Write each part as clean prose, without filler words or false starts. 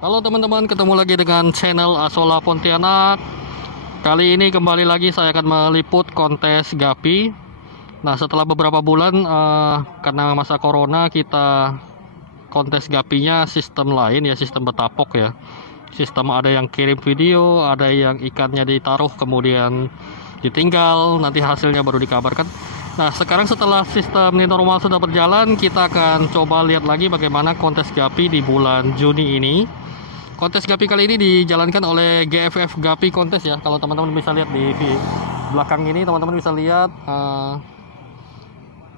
Halo teman-teman, ketemu lagi dengan channel Asola Pontianak. Kali ini kembali lagi saya akan meliput kontes Gapi. Nah, setelah beberapa bulan karena masa corona, kita kontes Gapinya sistem lain ya, sistem betapok ya. Sistem ada yang kirim video, ada yang ikannya ditaruh kemudian ditinggal, nanti hasilnya baru dikabarkan. Nah, sekarang setelah sistem ini normal sudah berjalan, kita akan coba lihat lagi bagaimana kontes Gapi di bulan Juni ini. Kontes Gapi kali ini dijalankan oleh GFF Gapi Kontes ya. Kalau teman-teman bisa lihat di belakang ini, teman-teman bisa lihat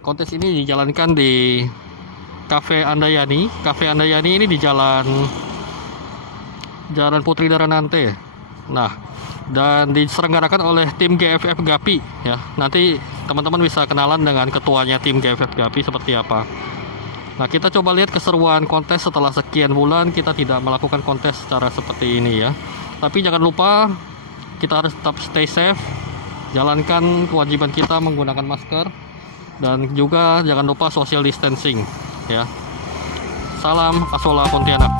kontes ini dijalankan di Cafe Andayani. Cafe Andayani ini di Jalan Putri Daranante. Nah, dan diselenggarakan oleh tim GFF Gapi ya. Nanti teman-teman bisa kenalan dengan ketuanya tim GFF Gapi seperti apa. Nah, kita coba lihat keseruan kontes setelah sekian bulan kita tidak melakukan kontes secara seperti ini ya. Tapi jangan lupa kita harus tetap stay safe, jalankan kewajiban kita menggunakan masker, dan juga jangan lupa social distancing ya. Salam Asola Pontianak.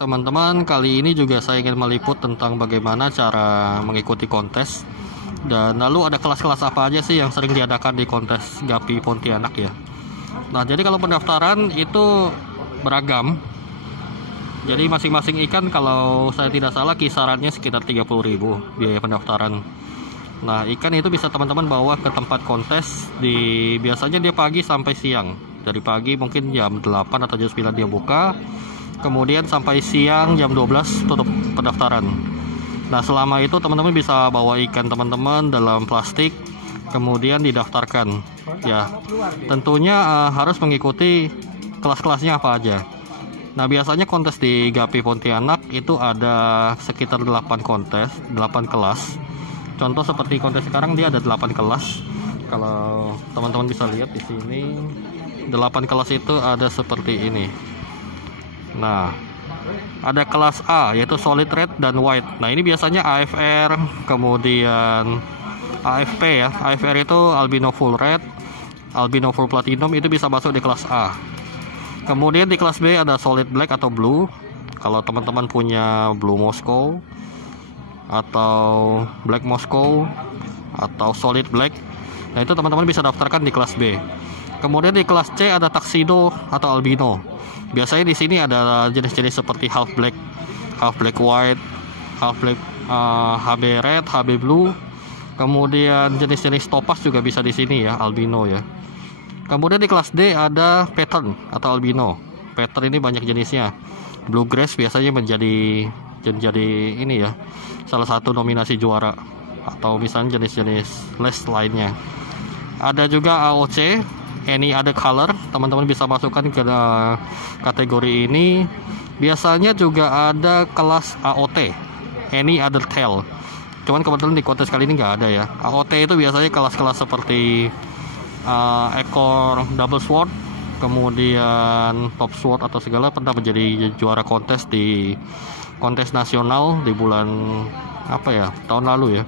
Teman-teman, kali ini juga saya ingin meliput tentang bagaimana cara mengikuti kontes, dan lalu ada kelas-kelas apa aja sih yang sering diadakan di kontes Gapi Pontianak ya. Nah, jadi kalau pendaftaran itu beragam. Jadi masing-masing ikan kalau saya tidak salah kisarannya sekitar 30.000 biaya pendaftaran. Nah, ikan itu bisa teman-teman bawa ke tempat kontes biasanya dia pagi sampai siang. Dari pagi mungkin jam 8 atau jam 9 dia buka. Kemudian sampai siang jam 12 tutup pendaftaran. Nah, selama itu teman-teman bisa bawa ikan teman-teman dalam plastik, kemudian didaftarkan ya. Tentunya harus mengikuti kelas-kelasnya apa aja. Nah, biasanya kontes di Gapi Pontianak itu ada sekitar 8 kontes, 8 kelas. Contoh seperti kontes sekarang dia ada 8 kelas. Kalau teman-teman bisa lihat di sini 8 kelas itu ada seperti ini. Nah, ada kelas A yaitu solid red dan white. Nah, ini biasanya AFR, kemudian AFP ya. AFR itu albino full red, albino full platinum, itu bisa masuk di kelas A. Kemudian di kelas B ada solid black atau blue. Kalau teman-teman punya blue Moscow atau black Moscow atau solid black, nah itu teman-teman bisa daftarkan di kelas B. Kemudian di kelas C ada tuxedo atau albino. Biasanya di sini ada jenis-jenis seperti half black white, half black HB red, HB blue, Kemudian jenis-jenis topaz juga bisa di sini ya, albino ya. Kemudian di kelas D ada pattern atau albino. Pattern ini banyak jenisnya. Bluegrass biasanya menjadi ini ya, salah satu nominasi juara, atau misalnya jenis-jenis les lainnya. Ada juga AOC, any other color, teman-teman bisa masukkan ke kategori ini. Biasanya juga ada kelas AOT, any other tail. Cuman kebetulan di kontes kali ini nggak ada ya. AOT itu biasanya kelas-kelas seperti ekor double sword, kemudian top sword atau segala, pernah menjadi juara kontes di kontes nasional di bulan tahun lalu ya.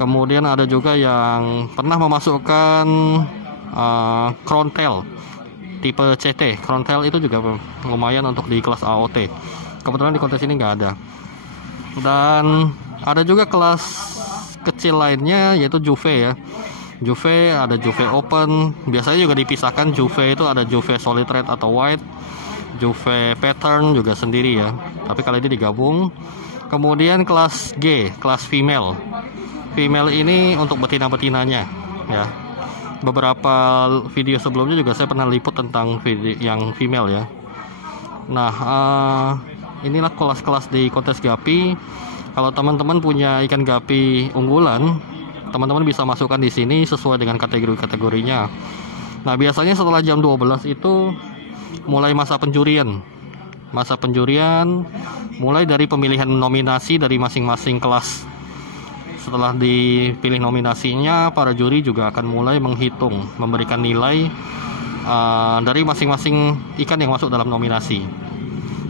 Kemudian ada juga yang pernah memasukkan crown tail tipe CT. Crown tail itu juga lumayan untuk di kelas AOT. Kebetulan di kontes ini nggak ada. Dan ada juga kelas kecil lainnya yaitu Juve ya. Juve, ada Juve Open. Biasanya juga dipisahkan. Juve itu ada Juve Solid Red atau White, Juve Pattern juga sendiri ya. Tapi kali ini digabung. Kemudian kelas G, kelas female. Female ini untuk betina-betinanya ya. Beberapa video sebelumnya juga saya pernah liput tentang video yang female ya. Nah, inilah kelas-kelas di kontes gapi. Kalau teman-teman punya ikan gapi unggulan, teman-teman bisa masukkan di sini sesuai dengan kategori-kategorinya. Nah, biasanya setelah jam 12 itu mulai masa penjurian. Masa penjurian mulai dari pemilihan nominasi dari masing-masing kelas. Setelah dipilih nominasinya, para juri juga akan mulai menghitung, memberikan nilai dari masing-masing ikan yang masuk dalam nominasi.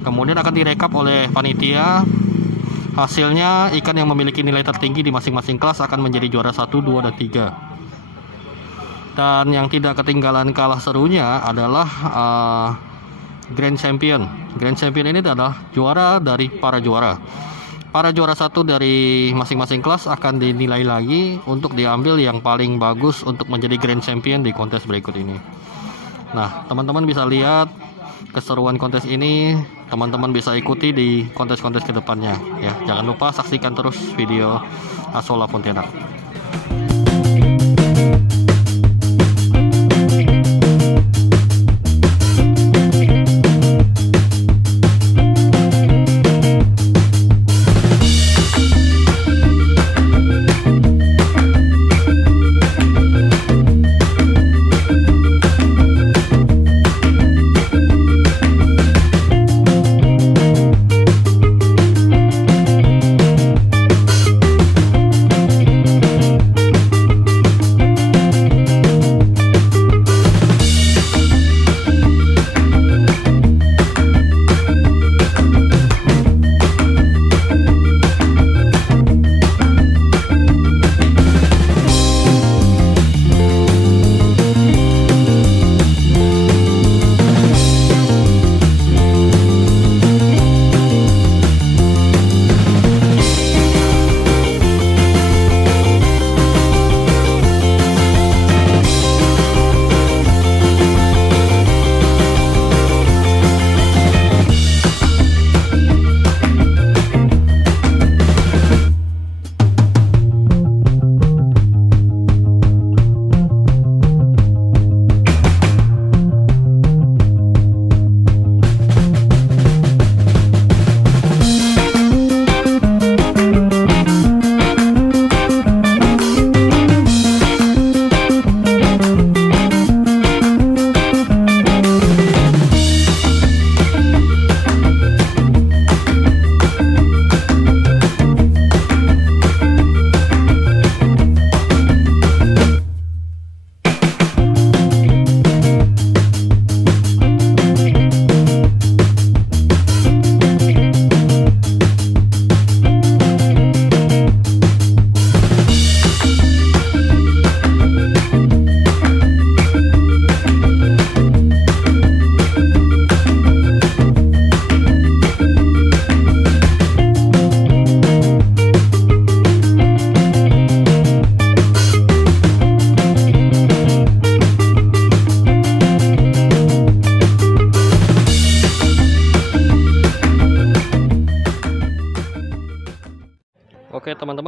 Kemudian akan direkap oleh panitia. Hasilnya, ikan yang memiliki nilai tertinggi di masing-masing kelas akan menjadi juara 1, 2, dan 3. Dan yang tidak ketinggalan kalah serunya adalah Grand Champion. Grand Champion ini adalah juara dari para juara. Para juara 1 dari masing-masing kelas akan dinilai lagi untuk diambil yang paling bagus untuk menjadi Grand Champion di kontes berikut ini. Nah, teman-teman bisa lihat keseruan kontes ini, teman-teman bisa ikuti di kontes-kontes kedepannya ya. Jangan lupa saksikan terus video Asola Pontianak.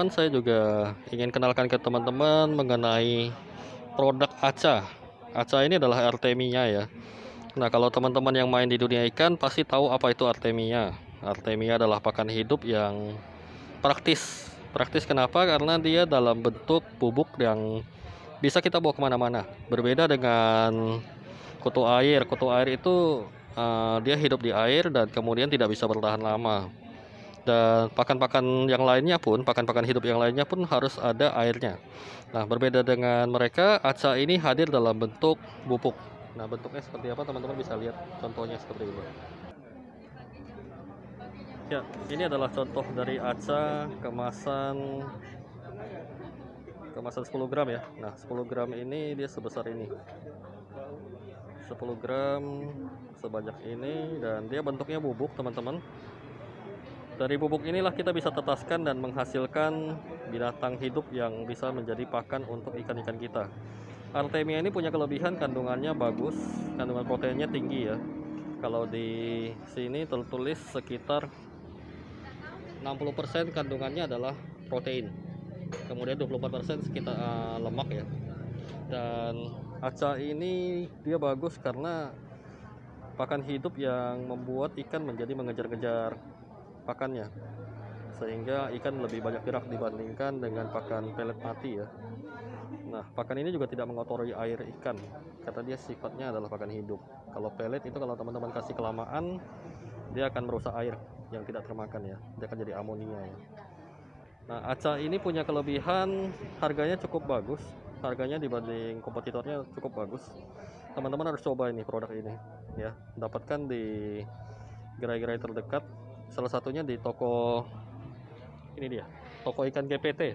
teman-teman, saya juga ingin kenalkan ke teman-teman mengenai produk ACA. ACA ini adalah Artemia ya. Nah, kalau teman-teman yang main di dunia ikan pasti tahu apa itu Artemia. Artemia adalah pakan hidup yang praktis. Praktis kenapa? Karena dia dalam bentuk bubuk yang bisa kita bawa kemana-mana. Berbeda dengan kutu air. Kutu air itu dia hidup di air dan kemudian tidak bisa bertahan lama. Dan pakan-pakan yang lainnya pun, pakan-pakan hidup yang lainnya pun harus ada airnya. Nah, berbeda dengan mereka, ACA ini hadir dalam bentuk bubuk. Nah, bentuknya seperti apa teman-teman bisa lihat contohnya seperti ini. Ya, ini adalah contoh dari ACA kemasan 10 gram ya. Nah, 10 gram ini dia sebesar ini. 10 gram sebanyak ini, dan dia bentuknya bubuk teman-teman. Dari bubuk inilah kita bisa tetaskan dan menghasilkan binatang hidup yang bisa menjadi pakan untuk ikan-ikan kita. Artemia ini punya kelebihan kandungannya bagus, kandungan proteinnya tinggi ya. Kalau di sini tertulis sekitar 60% kandungannya adalah protein. Kemudian 24% sekitar lemak ya. Dan ACA ini dia bagus karena pakan hidup yang membuat ikan menjadi mengejar-ngejar pakannya, sehingga ikan lebih banyak gerak dibandingkan dengan pakan pelet mati ya. Nah, pakan ini juga tidak mengotori air ikan karena dia sifatnya adalah pakan hidup. Kalau pelet itu kalau teman-teman kasih kelamaan, dia akan merusak air yang tidak termakan ya, dia akan jadi amonia ya. Nah, ACA ini punya kelebihan harganya cukup bagus, harganya dibanding kompetitornya cukup bagus. Teman-teman harus coba ini produk ini ya, dapatkan di gerai-gerai terdekat. Salah satunya di toko ini dia, toko ikan GPT.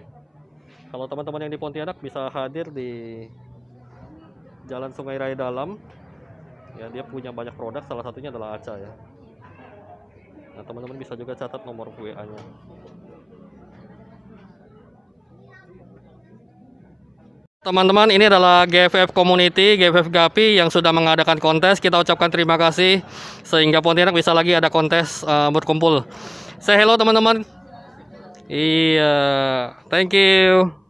Kalau teman-teman yang di Pontianak bisa hadir di Jalan Sungai Raya Dalam. Ya, dia punya banyak produk, salah satunya adalah ACA ya. Nah, teman-teman bisa juga catat nomor WA-nya. Teman-teman, ini adalah GFF Community, GFF Gapi yang sudah mengadakan kontes. Kita ucapkan terima kasih sehingga Pontianak bisa lagi ada kontes berkumpul. Say hello teman-teman. Iya, thank you.